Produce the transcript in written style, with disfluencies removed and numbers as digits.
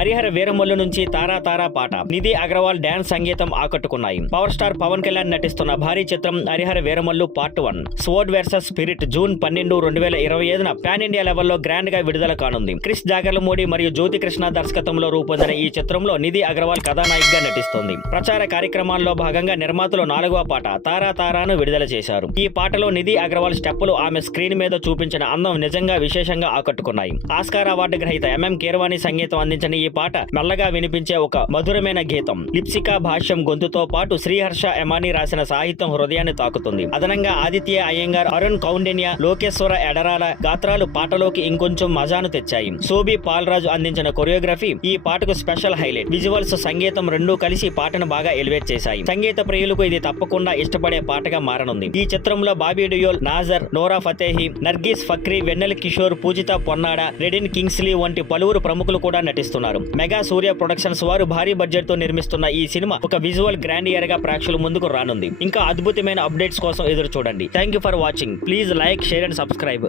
హరిహర వీరమల్లు నుంచి తారా తారా పాట, నిధి అగర్వాల్ డాన్స్ సంగీతం ఆకట్టుకున్నాయి. పవర్ స్టార్ పవన్ కళ్యాణ్ నటిస్తున్న భారీ చిత్రం Harihara Veeramallu part 1 sword versus spirit June 12, 2025 pan India లెవెల్లో గ్రాండ్ గా విడుదల కానుంది. క్రిష్ జాగర్లమూడి మరియు జ్యోతి కృష్ణ దర్శకత్వంలో రూపొందిన ఈ చిత్రంలో నిధి అగర్వాల్ కథానాయిక గా నటిస్తోంది. ప్రచార కార్యక్రమాల్లో భాగంగా నిర్మాతలు 4వ పాట తారా తారాను విడుదల చేశారు. ఈ పాటలో నిధి అగర్వాల్ స్టెప్పులు ఆమె స్క్రీన్ మీద చూపించిన అందం నిజంగా విశేషంగా ఆకట్టుకున్నాయి. ఆస్కార్ అవార్డు గ్రహీత ఎంఎం కీరవాణి సంగీతం అందించిన ఈ పాట మెల్లగా వినిపించే ఒక మధురమైన గీతం. లిప్సికా భాష్యం గొంతుతో పాటు శ్రీహర్ష ఎమాని రాసిన సాహిత్యం హృదయాన్ని తాకుతుంది. అదనంగా ఆదిత్య అయ్యంగార్, అరుణ్ కౌండిన్య, లోకేశ్వర ఎడరాల గాత్రాలు పాటలోకి ఇంకొంచెం మజాను తెచ్చాయి. సోబి పాల్రాజు అందించిన కొరియోగ్రఫీ ఈ పాటకు స్పెషల్ హైలైట్. విజువల్స్, సంగీతం రెండూ కలిసి పాటను బాగా ఎలివేట్ చేశాయి. సంగీత ప్రియులకు ఇది తప్పకుండా ఇష్టపడే పాటగా మారనుంది. ఈ చిత్రంలో బాబీ డియోల్, నాజర్, నోరా ఫతేహి, నర్గీస్ ఫక్రీ, వెన్నెల కిషోర్, పూజిత పొన్నాడ, రెడిన్ కింగ్స్లీ వంటి పలువురు ప్రముఖులు కూడా నటిస్తున్నారు. మెగా సూర్య ప్రొడక్షన్స్ వారు భారీ బడ్జెట్ తో నిర్మిస్తున్న ఈ సినిమా ఒక విజువల్ గ్రాండియర్ గా ప్రేక్షకుల ముందుకు రానుంది. ఇంకా అద్భుతమైన అప్డేట్స్ కోసం ఎదురు చూడండి. Thank you for watching. Please like, share and subscribe.